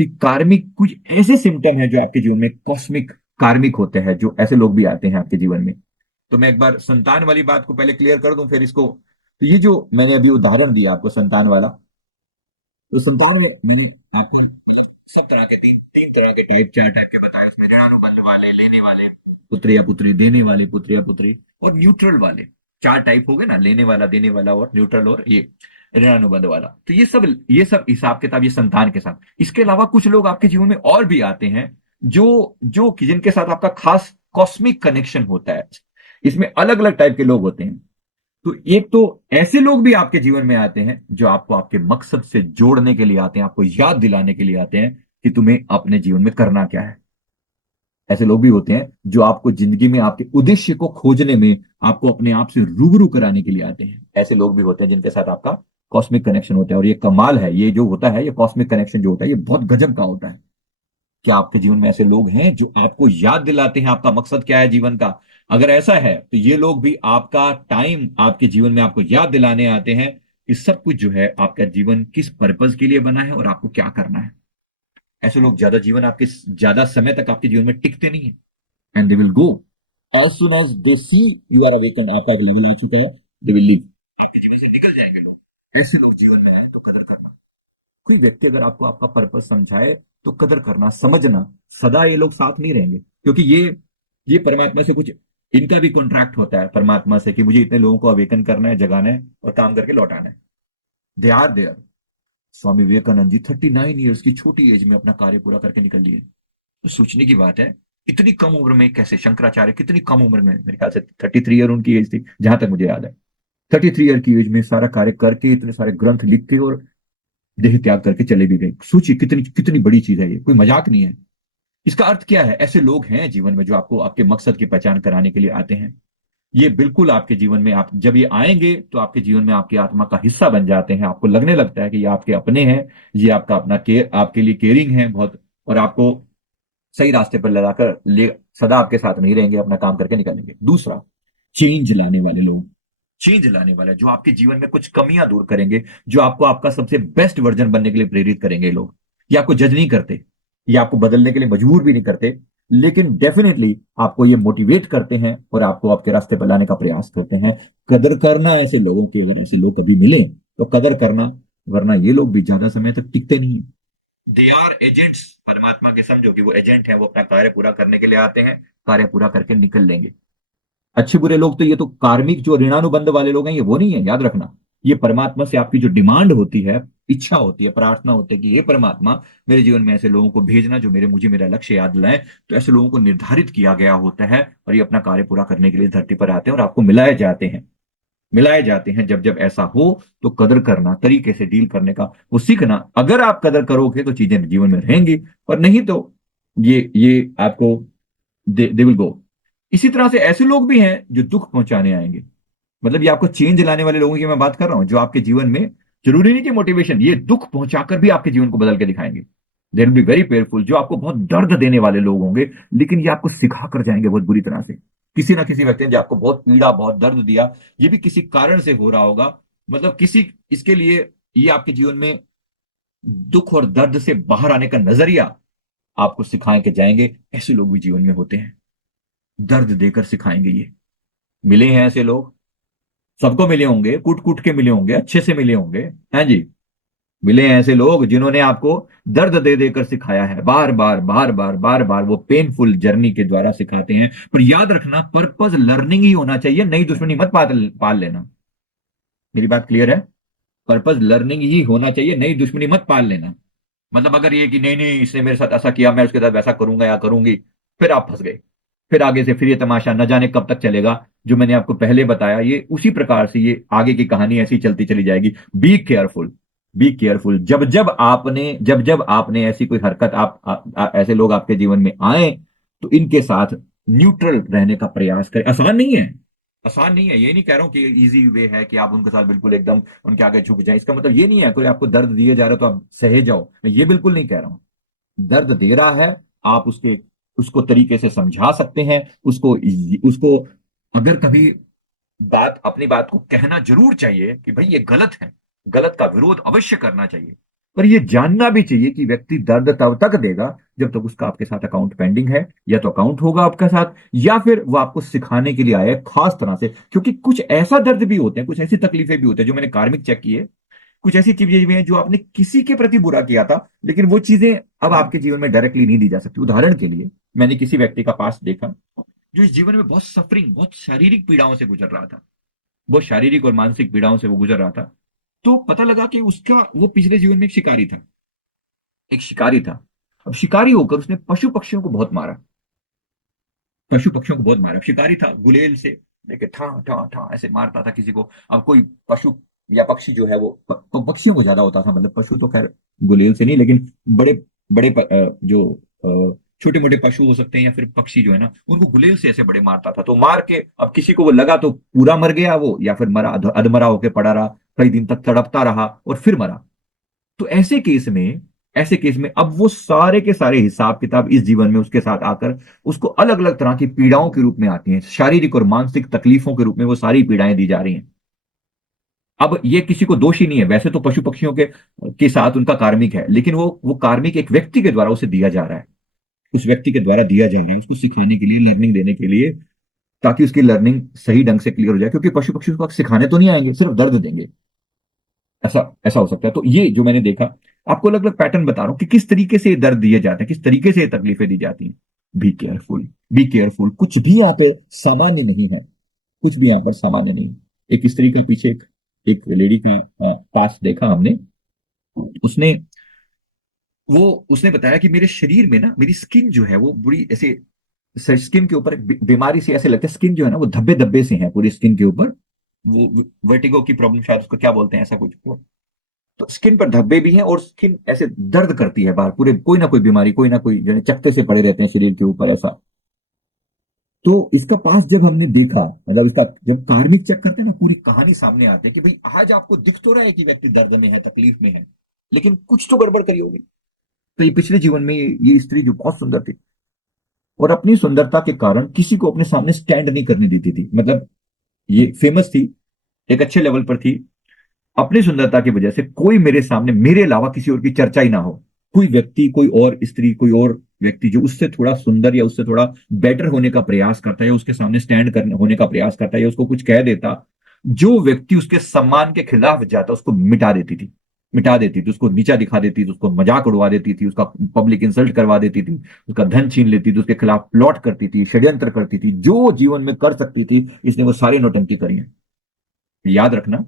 कि कार्मिक कुछ ऐसे सिम्टम है जो आपके जीवन में कॉस्मिक कार्मिक होते हैं, जो ऐसे लोग भी आते हैं आपके जीवन में। तो मैं एक बार संतान वाली बात को पहले क्लियर कर दूं, फिर इसको। तो ये जो मैंने अभी उदाहरण दिया आपको संतान वाला, तो संतान में मैंने आपको सब तरह के तीन तीन तरह के टाइप, चार टाइप के बताए उसमें: ऋणानुबंध वाले, लेने वाले, पुत्र या पुत्री, देने वाले, पुत्र या पुत्री, और न्यूट्रल वाले। चार टाइप हो गए ना, लेने वाला, देने वाला, और न्यूट्रल, और ये ऋणानुबंध वाला। तो ये सब हिसाब किताब ये संतान के साथ। इसके अलावा कुछ लोग आपके जीवन में और भी आते हैं जो जो जिनके साथ आपका खास कॉस्मिक कनेक्शन होता है। इसमें अलग अलग टाइप के लोग होते हैं। तो एक तो ऐसे लोग भी आपके जीवन में आते हैं जो आपको आपके मकसद से जोड़ने के लिए आते हैं, आपको याद दिलाने के लिए आते हैं कि तुम्हें अपने जीवन में करना क्या है। ऐसे लोग भी होते हैं जो आपको जिंदगी में आपके उद्देश्य को खोजने में, आपको अपने आप से रूबरू कराने के लिए आते हैं। ऐसे लोग भी होते हैं जिनके साथ आपका कॉस्मिक कनेक्शन होता है। और ये कमाल है, ये जो होता है, ये कॉस्मिक कनेक्शन जो होता है, ये बहुत गजब का होता है। क्या आपके जीवन में ऐसे लोग हैं जो आपको याद दिलाते हैं आपका मकसद क्या है जीवन का? अगर ऐसा है तो ये लोग भी आपका टाइम आपके जीवन में आपको याद दिलाने आते हैं कि सब कुछ जो है, आपका जीवन किस पर्पज के लिए बना है और आपको क्या करना है। ऐसे लोग ज्यादा समय तक आपके जीवन में टिकते नहीं है। And they will go as soon as they see you are awaken, आपका एक लेवल आ चुका है, दे विल लीव। आपके जीवन से निकल जाएंगे लोग। ऐसे लोग जीवन में आए तो कदर करना। कोई व्यक्ति अगर आपको आपका पर्पस समझाए तो कदर करना, समझना। सदा ये लोग साथ नहीं रहेंगे, क्योंकि ये परमात्मा से कुछ, इनका भी कॉन्ट्रैक्ट होता है परमात्मा से कि मुझे इतने लोगों को अवेकन करना है, जगाना है और काम करके लौटाना है। They are there. Swami Vivekananda ji 39 years की छोटी एज में अपना कार्य पूरा करके निकल लिए। तो सोचने की बात है, इतनी कम उम्र में कैसे? शंकराचार्य कितनी कम उम्र में, मेरे ख्याल से 33 ईयर उनकी एज थी जहां तक मुझे याद है। 33 ईयर की एज में सारा कार्य करके, इतने सारे ग्रंथ लिख के और देह त्याग करके चले भी गए। सोचिए कितनी कितनी बड़ी चीज है, ये कोई मजाक नहीं है। इसका अर्थ क्या है? ऐसे लोग हैं जीवन में जो आपको आपके मकसद की पहचान कराने के लिए आते हैं। ये बिल्कुल आपके जीवन में, आप जब ये आएंगे तो आपके जीवन में आपकी आत्मा का हिस्सा बन जाते हैं। आपको लगने लगता है कि ये आपके अपने हैं, ये आपका अपना केयर, आपके लिए केयरिंग है बहुत, और आपको सही रास्ते पर लगाकर ले, सदा आपके साथ नहीं रहेंगे, अपना काम करके निकलेंगे। दूसरा, चेंज लाने वाले लोग। चेंज लाने वाले जो आपके जीवन में कुछ कमियां दूर करेंगे, जो आपको आपका सबसे बेस्ट वर्जन बनने के लिए प्रेरित करेंगे। ये लोग, ये आपको जज नहीं करते, ये आपको बदलने के लिए मजबूर भी नहीं करते, लेकिन डेफिनेटली आपको ये मोटिवेट करते हैं और आपको आपके रास्ते पर लाने का प्रयास करते हैं। कदर करना ऐसे लोगों की, अगर ऐसे लोग कभी मिले तो कदर करना, वरना ये लोग भी ज्यादा समय तक टिकते नहीं। They are agents. परमात्मा के समझो कि वो एजेंट है, वो अपना कार्य पूरा करने के लिए आते हैं, कार्य पूरा करके निकल लेंगे। अच्छे बुरे लोग तो, ये तो कार्मिक जो ऋणानुबंध वाले लोग हैं, ये वो नहीं है, याद रखना। ये परमात्मा से आपकी जो डिमांड होती है, इच्छा होती है, प्रार्थना होती है कि हे परमात्मा, मेरे जीवन में ऐसे लोगों को भेजना जो मुझे मेरा लक्ष्य याद दिलाएं। तो ऐसे लोगों को निर्धारित किया गया होता है और ये अपना कार्य पूरा करने के लिए धरती पर आते हैं और आपको मिलाए जाते हैं। जब जब ऐसा हो तो कदर करना, तरीके से डील करने का वो सीखना। अगर आप कदर करोगे तो चीजें जीवन में रहेंगी, और नहीं तो ये आपको दे विल गो। इसी तरह से ऐसे लोग भी हैं जो दुख पहुंचाने आएंगे। मतलब ये आपको चेंज लाने वाले लोगों की मैं बात कर रहा हूं, जो आपके जीवन में, जरूरी नहीं कि मोटिवेशन, ये दुख पहुंचाकर भी आपके जीवन को बदल के दिखाएंगे। They will be very powerful. जो आपको बहुत दर्द देने वाले लोग होंगे, लेकिन ये आपको सिखा कर जाएंगे बहुत बुरी तरह से। किसी ना किसी व्यक्ति ने जो आपको बहुत पीड़ा, बहुत दर्द दिया, ये भी किसी कारण से हो रहा होगा। मतलब किसी, इसके लिए ये आपके जीवन में दुख और दर्द से बाहर आने का नजरिया आपको सिखाए के जाएंगे। ऐसे लोग भी जीवन में होते हैं, दर्द देकर सिखाएंगे ये। मिले हैं ऐसे लोग, सबको मिले होंगे, कूट कूट के मिले होंगे, अच्छे से मिले होंगे, हैं जी। मिले हैं ऐसे लोग जिन्होंने आपको दर्द दे देकर सिखाया है, बार बार बार बार बार बार, वो पेनफुल जर्नी के द्वारा सिखाते हैं। पर याद रखना, पर्पज लर्निंग ही होना चाहिए, नई दुश्मनी मत पाल लेना। मेरी बात क्लियर है? पर्पज लर्निंग ही होना चाहिए, नई दुश्मनी मत पाल लेना। मतलब अगर ये कि नहीं नहीं, इसने मेरे साथ ऐसा किया, मैं उसके साथ वैसा करूंगा या करूंगी, फिर आप फंस गए। फिर आगे से फिर ये तमाशा न जाने कब तक चलेगा। जो मैंने आपको पहले बताया, ये उसी प्रकार से ये आगे की कहानी ऐसी चलती चली जाएगी। Be careful. Be careful. जब जब आपने ऐसी कोई हरकत, ऐसे लोग आपके जीवन में आए, तो इनके साथ न्यूट्रल रहने का प्रयास करें। आसान नहीं है, आसान नहीं है। ये नहीं कह रहा हूं कि इजी वे है कि आप उनके साथ बिल्कुल एकदम उनके आगे झुक जाए। इसका मतलब ये नहीं है कोई आपको दर्द दिए जा रहा है तो आप सहे जाओ, मैं ये बिल्कुल नहीं कह रहा हूं। दर्द दे रहा है, आप उसको तरीके से समझा सकते हैं। उसको उसको अगर कभी अपनी बात को कहना जरूर चाहिए कि भाई ये गलत है, गलत का विरोध अवश्य करना चाहिए। पर ये जानना भी चाहिए कि व्यक्ति दर्द तब तक देगा जब तक उसका आपके साथ अकाउंट पेंडिंग है, या तो अकाउंट होगा आपके साथ, या फिर वो आपको सिखाने के लिए आया है खास तरह से। क्योंकि कुछ ऐसा दर्द भी होते हैं, कुछ ऐसी तकलीफें भी होती है, जो मैंने कार्मिक चेक की है, कुछ ऐसी चीजें भी हैं जो आपने किसी के प्रति बुरा किया था, लेकिन वो चीजें अब आपके जीवन में डायरेक्टली नहीं दी जा सकती। उदाहरण के लिए, मैंने किसी व्यक्ति का पास देखा जो इस जीवन में बहुत सफरिंग, बहुत शारीरिक पीड़ाओं से गुजर रहा था, बहुत शारीरिक और मानसिक पीड़ाओं से वो गुजर रहा था। तो पता लगा कि उसका वो पिछले जीवन में एक शिकारी था, एक शिकारी था। अब शिकारी होकर उसने पशु पक्षियों को बहुत मारा, पशु पक्षियों को बहुत मारा। शिकारी था, गुलेल से लेके ठा ठा ठा ऐसे मारता था किसी को। अब कोई पशु या पक्षी जो है वो पक्षियों को ज्यादा होता था, मतलब पशु तो खैर गुलेल से नहीं, लेकिन बड़े बड़े जो छोटे मोटे पशु हो सकते हैं या फिर पक्षी जो है ना, उनको गुलेल से ऐसे बड़े मारता था। तो मार के अब किसी को वो लगा तो पूरा मर गया वो, या फिर मरा अधमरा होकर पड़ा रहा, कई दिन तक तड़पता रहा और फिर मरा। तो ऐसे केस में अब वो सारे के सारे हिसाब किताब इस जीवन में उसके साथ आकर उसको अलग अलग तरह की पीड़ाओं के रूप में आती हैं, शारीरिक और मानसिक तकलीफों के रूप में वो सारी पीड़ाएं दी जा रही हैं। अब ये किसी को दोषी नहीं है, वैसे तो पशु पक्षियों के साथ उनका कार्मिक है, लेकिन वो कार्मिक एक व्यक्ति के द्वारा उसे दिया जा रहा है, उस व्यक्ति के द्वारा दिया जा रहा है उसको सिखाने के लिए, लर्निंग देने के लिए, ताकि उसकी लर्निंग सही ढंग से क्लियर हो जाए। क्योंकि पशु पक्षी उसको सिखाने तो नहीं आएंगे, सिर्फ दर्द देंगे। ऐसा ऐसा हो सकता है। तो ये जो मैंने देखा, आपको अलग अलग पैटर्न बता रहा हूं कि किस तरीके से ये दर्द दिए जाते हैं, किस तरीके से ये तकलीफें दी जाती हैं। Be careful, be careful. कुछ भी यहाँ पे सामान्य नहीं है, कुछ भी यहाँ पर सामान्य नहीं है। एक स्त्री का पीछे एक लेडी का पास देखा हमने। उसने वो उसने बताया कि मेरे शरीर में ना, मेरी स्किन जो है वो बुरी ऐसे, स्किन के ऊपर एक बीमारी से ऐसे लगता है, स्किन जो है ना वो धब्बे धब्बे से है पूरी स्किन के ऊपर। वो वर्टिगो की प्रॉब्लम शायद उसको क्या बोलते हैं, ऐसा कुछ। तो स्किन पर धब्बे भी हैं और स्किन ऐसे दर्द करती है बाहर पूरे, कोई ना कोई बीमारी, कोई ना कोई जो है चकत्ते से पड़े रहते हैं शरीर के ऊपर ऐसा। तो इसका पास जब हमने देखा, मतलब इसका जब कार्मिक चेक करते हैं ना, पूरी कहानी सामने आती है कि भाई आज आपको दिख तो रहा है कि व्यक्ति दर्द में है, तकलीफ में है, लेकिन कुछ तो गड़बड़ करी होगी। तो ये पिछले जीवन में ये स्त्री जो बहुत सुंदर थी और अपनी सुंदरता के कारण किसी को अपने सामने स्टैंड नहीं करने देती थी, मतलब ये फेमस थी, एक अच्छे लेवल पर थी। अपनी सुंदरता की वजह से कोई मेरे सामने, मेरे अलावा किसी और की चर्चा ही ना हो। कोई व्यक्ति, कोई और स्त्री, कोई और व्यक्ति जो उससे थोड़ा सुंदर या उससे थोड़ा बेटर होने का प्रयास करता है, या उसके सामने स्टैंड करने होने का प्रयास करता है, या उसको कुछ कह देता, जो व्यक्ति उसके सम्मान के खिलाफ जाता उसको मिटा देती थी, मिटा देती थी, उसको नीचा दिखा देती थी, उसको मजाक उड़वा देती थी, उसका पब्लिक इंसल्ट करवा देती थी, उसका धन छीन लेती थी, उसके खिलाफ प्लॉट करती थी, षड्यंत्र करती थी, जो जीवन में कर सकती थी इसने वो सारी नौटंकी करी है। याद रखना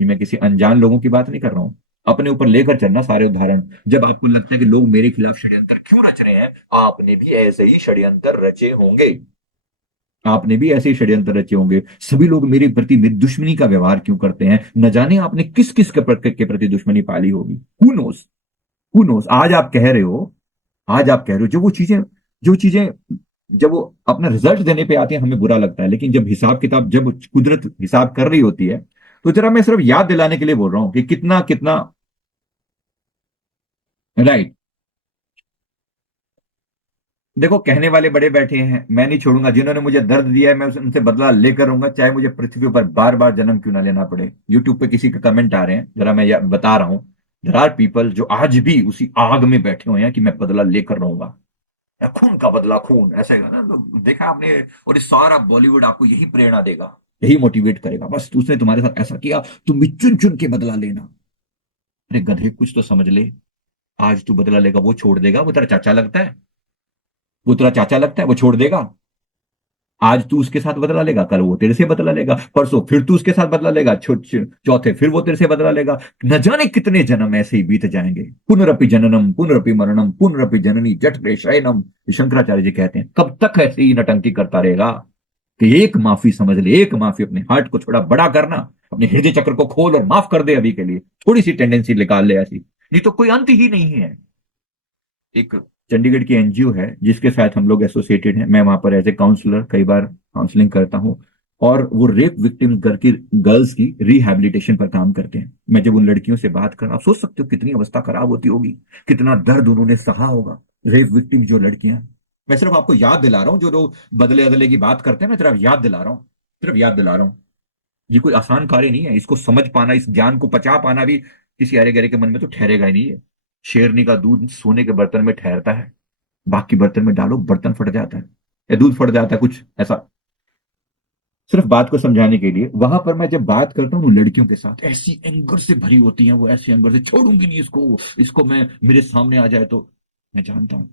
कि मैं किसी अनजान लोगों की बात नहीं कर रहा हूं। अपने ऊपर लेकर चलना सारे उदाहरण। जब आपको लगता है कि लोग मेरे खिलाफ षड्यंत्र क्यों रच रहे हैं, आपने भी ऐसे ही षड्यंत्र रचे होंगे, आपने भी ऐसे ही षड्यंत्र रचे होंगे। सभी लोग मेरे प्रति मेरी दुश्मनी का व्यवहार क्यों करते हैं, न जाने आपने किस किस के प्रति दुश्मनी पाली होगी। Who knows, who knows. आज आप कह रहे हो, आज आप कह रहे हो, जो चीजें जब वो अपना रिजल्ट देने पे आती है हमें बुरा लगता है, लेकिन जब हिसाब किताब, जब कुदरत हिसाब कर रही होती है, तो जरा मैं सिर्फ याद दिलाने के लिए बोल रहा हूं कि कितना कितना राइट। देखो, कहने वाले बड़े बैठे हैं, मैं नहीं छोड़ूंगा। जिन्होंने मुझे दर्द दिया है मैं उनसे बदला लेकर रहूंगा, चाहे मुझे पृथ्वी पर बार बार जन्म क्यों ना लेना पड़े। यूट्यूब पे किसी के कमेंट आ रहे हैं, जरा मैं बता रहा हूं, देयर आर पीपल जो आज भी उसी आग में बैठे हुए हैं कि मैं बदला लेकर रहूंगा, या खून का बदला खून, ऐसा है ना। तो देखा आपने, और इस सारा बॉलीवुड आपको यही प्रेरणा देगा, यही मोटिवेट करेगा, बस उसने तुम्हारे साथ ऐसा किया, तुम भी चुन चुन के बदला लेना। अरे गधे, कुछ तो समझ ले। आज तू बदला लेगा, वो छोड़ देगा, वो तेरा चाचा लगता है, वो तेरा चाचा लगता है, वो छोड़ देगा। आज तू उसके साथ बदला लेगा, कल वो तेरे से बदला लेगा, परसों फिर तू उसके साथ बदला लेगा, चौथे फिर वो तेरे से बदला लेगा। न जाने कितने जन्म ऐसे ही बीत जाएंगे। पुनरपि जननम पुनरपि मरणम पुनरपि जननी जठरे शयनम, शंकराचार्य जी कहते हैं। कब तक ऐसे ही नटंकी करता रहेगा कि एक माफी समझ ले, एक माफी, अपने हार्ट को थोड़ा बड़ा करना, अपने हृदय चक्र को खोल और माफ कर दे अभी के लिए, थोड़ी सी टेंडेंसी निकाल ले ऐसी, नहीं तो कोई अंत ही नहीं है। एक चंडीगढ़ की एनजीओ है जिसके साथ हम लोग एसोसिएटेड हैं, मैं वहां पर एज ए काउंसलर कई बार काउंसलिंग करता हूं, और वो रेप विक्टिम गर्ल्स की रिहैबिलिटेशन पर काम करते हैं। मैं जब उन लड़कियों से बात कर, आप सोच सकते हो कितनी अवस्था खराब होती होगी, कितना दर्द उन्होंने सहा होगा, रेप विक्टिम जो लड़कियां। मैं सिर्फ आपको याद दिला रहा हूँ, जो लोग बदले अदले की बात करते हैं, मैं सिर्फ याद दिला रहा हूँ, सिर्फ याद दिला रहा हूँ। ये कोई आसान कार्य नहीं है, इसको समझ पाना, इस ज्ञान को पचा पाना भी किसी अरे गरे के मन में तो ठहरेगा ही नहीं है। शेरनी का दूध सोने के बर्तन में ठहरता है, बाकी बर्तन में डालो बर्तन फट जाता है, या दूध फट जाता है, कुछ ऐसा। सिर्फ बात को समझाने के लिए, वहां पर मैं जब बात करता हूँ लड़कियों के साथ, ऐसी एंगर से भरी होती हैं वो, ऐसी एंगर से छोड़ूंगी नहीं इसको, इसको मैं मेरे सामने आ जाए तो। मैं जानता हूं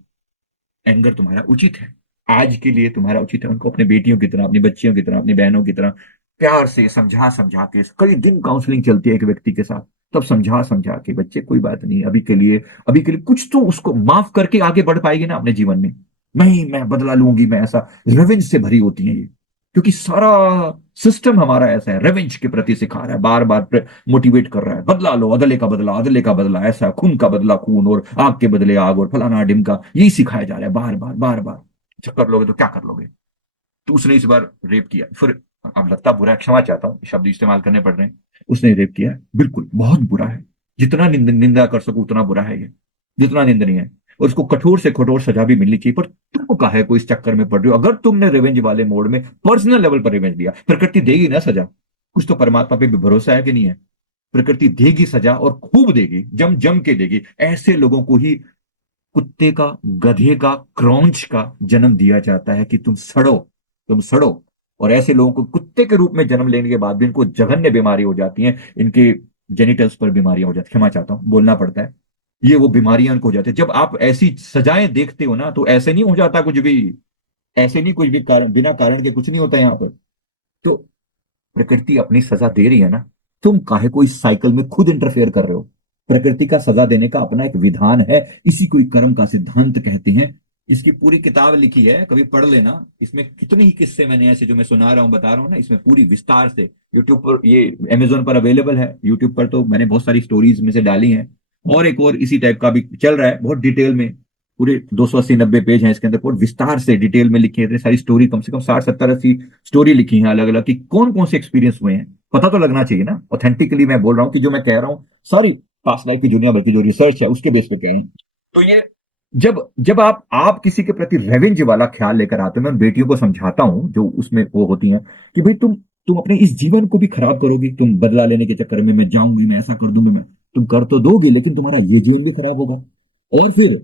एंगर तुम्हारा उचित है, आज के लिए तुम्हारा उचित है, उनको अपने बेटियों की तरह, अपनी बच्चियों की तरह, अपनी बहनों की तरह प्यार से समझा समझा के, कई दिन काउंसलिंग चलती है एक व्यक्ति के साथ, तब समझा समझा के, बच्चे कोई बात नहीं, अभी के लिए, अभी के लिए कुछ तो उसको माफ करके आगे बढ़ पाएगी ना अपने जीवन में। नहीं मैं बदला लूंगी, मैं ऐसा, रेवेंज से भरी होती है ये, क्योंकि सारा सिस्टम हमारा ऐसा है, रेवेंज के प्रति सिखा रहा है, बार बार मोटिवेट कर रहा है, बदला लो, अदले का बदला, अदले का बदला, ऐसा खून का बदला खून, और आग के बदले आग, और फलाना ढिमका, यही सिखाया जा रहा है बार बार बार बार। अच्छा कर लोगे तो क्या कर लोगे। तो उसने इस बार रेप किया, फिर अब लगता बुरा है, क्षमा चाहता हूँ शब्द इस्तेमाल करने पड़ रहे हैं, उसने रेप किया, बिल्कुल बहुत बुरा है, जितना निंदा कर सकूं उतना बुरा है ये, जितना निंदनीय है, और उसको कठोर से कठोर सजा भी मिलनी चाहिए, पर तुम काहे को इस चक्कर में पड़ रहे हो। अगर तुमने रिवेंज वाले मोड में पर्सनल लेवल पर रिवेंज दिया, प्रकृति देगी ना सजा, कुछ तो परमात्मा पे भी भरोसा है कि नहीं है। प्रकृति देगी सजा, और खूब देगी, जम जम के देगी। ऐसे लोगों को ही कुत्ते का, गधे का, क्रौंच का जन्म दिया जाता है कि तुम सड़ो, तुम सड़ो। और ऐसे लोगों को कुत्ते के रूप में जन्म लेने के बाद भी इनको जघन्य बीमारी हो जाती है, इनके जेनिटल्स पर बीमारियां हो जाती, क्षमा चाहता हूं बोलना पड़ता है, ये वो बीमारियां इनको हो जाती है। जब आप ऐसी सजाएं देखते हो ना, तो ऐसे नहीं हो जाता कुछ भी, ऐसे नहीं, कुछ भी कारण, बिना कारण के कुछ नहीं होता यहाँ पर। तो प्रकृति अपनी सजा दे रही है ना, तुम काहे को इस साइकिल में खुद इंटरफेयर कर रहे हो। प्रकृति का सजा देने का अपना एक विधान है, इसी को कर्म का सिद्धांत कहते हैं। इसकी पूरी किताब लिखी है, कभी पढ़ लेना, इसमें कितने ही किस्से मैंने ऐसे जो मैं सुना रहा हूं, बता रहा हूं ना, इसमें पूरी विस्तार से यूट्यूब पर, ये अमेजोन पर अवेलेबल है, यूट्यूब पर तो मैंने बहुत सारी स्टोरीज में से डाली हैं, और एक और इसी टाइप का भी चल रहा है बहुत डिटेल में, पूरे 280-90 पेज हैं इसके अंदर, बहुत विस्तार से डिटेल में लिखी है, इतनी सारी स्टोरी, कम से कम 60-70-80 स्टोरी लिखी है अलग अलग, कि कौन कौन से एक्सपीरियंस हुए हैं, पता तो लगना चाहिए ना। ऑथेंटिकली मैं बोल रहा हूँ कि जो मैं कह रहा हूँ सारी पास्ट लाइफ की दुनिया भर की जो रिसर्च है उसके बेस पे कह रही हूं। तो ये जब जब आप किसी के प्रति रेवेंज वाला ख्याल लेकर आते हो, मैं उन बेटियों को समझाता हूं जो उसमें वो होती हैं, कि भाई तुम अपने इस जीवन को भी खराब करोगी, तुम बदला लेने के चक्कर में, मैं जाऊंगी, मैं ऐसा कर दूंगी, मैं, तुम कर तो दोगी, लेकिन तुम्हारा ये जीवन भी खराब होगा। और फिर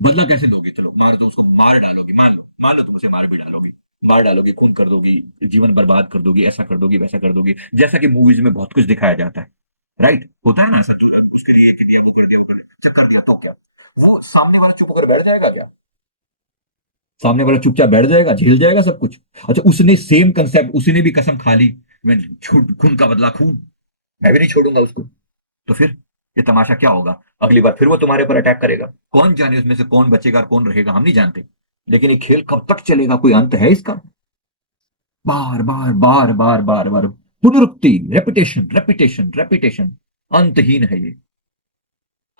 बदला कैसे लोगे, चलो मार दो उसको, मार डालोगी, मान लो तुम उसे मार भी डालोगी, मार डालोगी, खून कर दोगी, जीवन बर्बाद कर दोगी, ऐसा कर दोगी, वैसा कर दोगी, जैसा कि मूवीज में बहुत कुछ दिखाया जाता है। राइट, होता है ना ऐसा, उसके लिए ये कर दिया, वो कर दिया, वो कर दिया, अच्छा कर दिया तो क्या, वो सामने वाला चुप होकर बैठ जाएगा क्या। सामने वाला चुपचाप बैठ जाएगा, झेल जाएगा सब कुछ। अच्छा उसने सेम कंसेप्ट, उसने भी कसम खा ली, मैं छूट, खून का बदला खून, मैं भी नहीं छोड़ूंगा उसको, तो फिर ये तमाशा क्या होगा, अगली बार फिर वो तुम्हारे ऊपर अटैक करेगा, कौन जाने उसमें से कौन बचेगा और कौन रहेगा, हम नहीं जानते। लेकिन ये खेल कब तक चलेगा, कोई अंत है इसका। बार बार बार बार बार बार पुनरुक्ति, रेपिटेशन रेपिटेशन रेपिटेशन, अंतहीन है ये,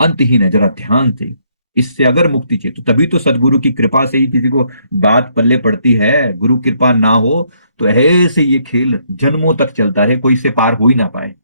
अंतहीन है। जरा ध्यान से, इससे अगर मुक्ति चाहिए तो तभी तो सदगुरु की कृपा से ही किसी को बात पल्ले पड़ती है, गुरु कृपा ना हो तो ऐसे ये खेल जन्मों तक चलता रहे, कोई इसे पार हो ही ना पाए।